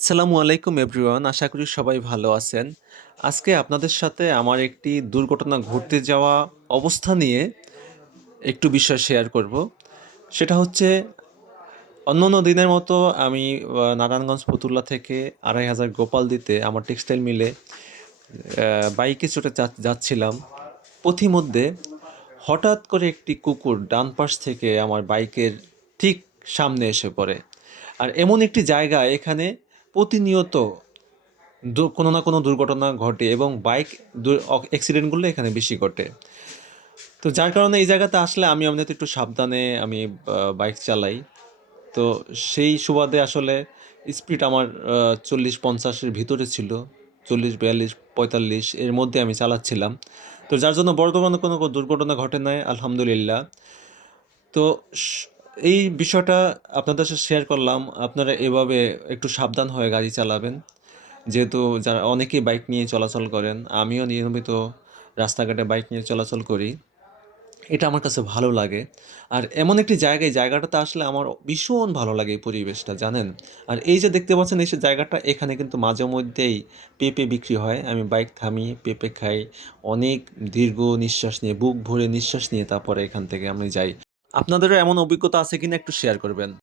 আসসালামু আলাইকুম এভরিওয়ান। আশা করি সবাই ভালো আছেন। আজকে আপনাদের সাথে আমার একটি দুর্ঘটনা ঘটতে যাওয়া অবস্থা নিয়ে একটু বিষয় শেয়ার করব। সেটা হচ্ছে অন্যান্য দিনের মতো আমি নারায়ণগঞ্জ ফতুল্লা থেকে ২৫০০ গোপালদিতে আমার টেক্সটাইল মিলে বাইকে চড়ে যাচ্ছিলাম। পথিমধ্যে হঠাৎ করে একটি কুকুর ডান পাশ থেকে আমার বাইকের ঠিক সামনে এসে পড়ে। আর এমন একটি জায়গা এখানে প্রতিনিয়ত কোনো না কোনো দুর্ঘটনা ঘটে এবং বাইক অ্যাক্সিডেন্টগুলো এখানে বেশি ঘটে। তো যার কারণে এই জায়গাতে আসলে আমি এমনিতে একটু সাবধানে বাইক চালাই। তো সেই সুবাদে আসলে স্পিড আমার ৪০-৫০-এর ভিতরে ছিল। ৪০, ৪২, ৪৫ এর মধ্যে আমি চালাচ্ছিলাম। তো যার জন্য বর্তমানে কোনো দুর্ঘটনা ঘটে নাই আলহামদুলিল্লাহ। তো স এই বিষয়টা আপনাদের সাথে শেয়ার করলাম। আপনারা এভাবে একটু সাবধান হয়ে গাড়ি চালাবেন। যেহেতু যারা অনেকেই বাইক নিয়ে চলাচল করেন, আমিও নিয়মিত রাস্তাঘাটে বাইক নিয়ে চলাচল করি। এটা আমার কাছে ভালো লাগে। আর এমন একটি জায়গাটাতে আসলে আমার ভীষণ ভালো লাগে এই পরিবেশটা, জানেন? আর এই যে দেখতে পাচ্ছেন এই যে জায়গাটা, এখানে কিন্তু মাঝেমধ্যেই পেঁপে বিক্রি হয়। আমি বাইক থামিয়ে পেঁপে খাই। অনেক দীর্ঘ নিঃশ্বাস নিয়ে, বুক ভরে নিঃশ্বাস নিয়ে তারপরে এখান থেকে আমি যাই। আপনাদেরও এমন অভিজ্ঞতা আছে কিনা একটু শেয়ার করবেন।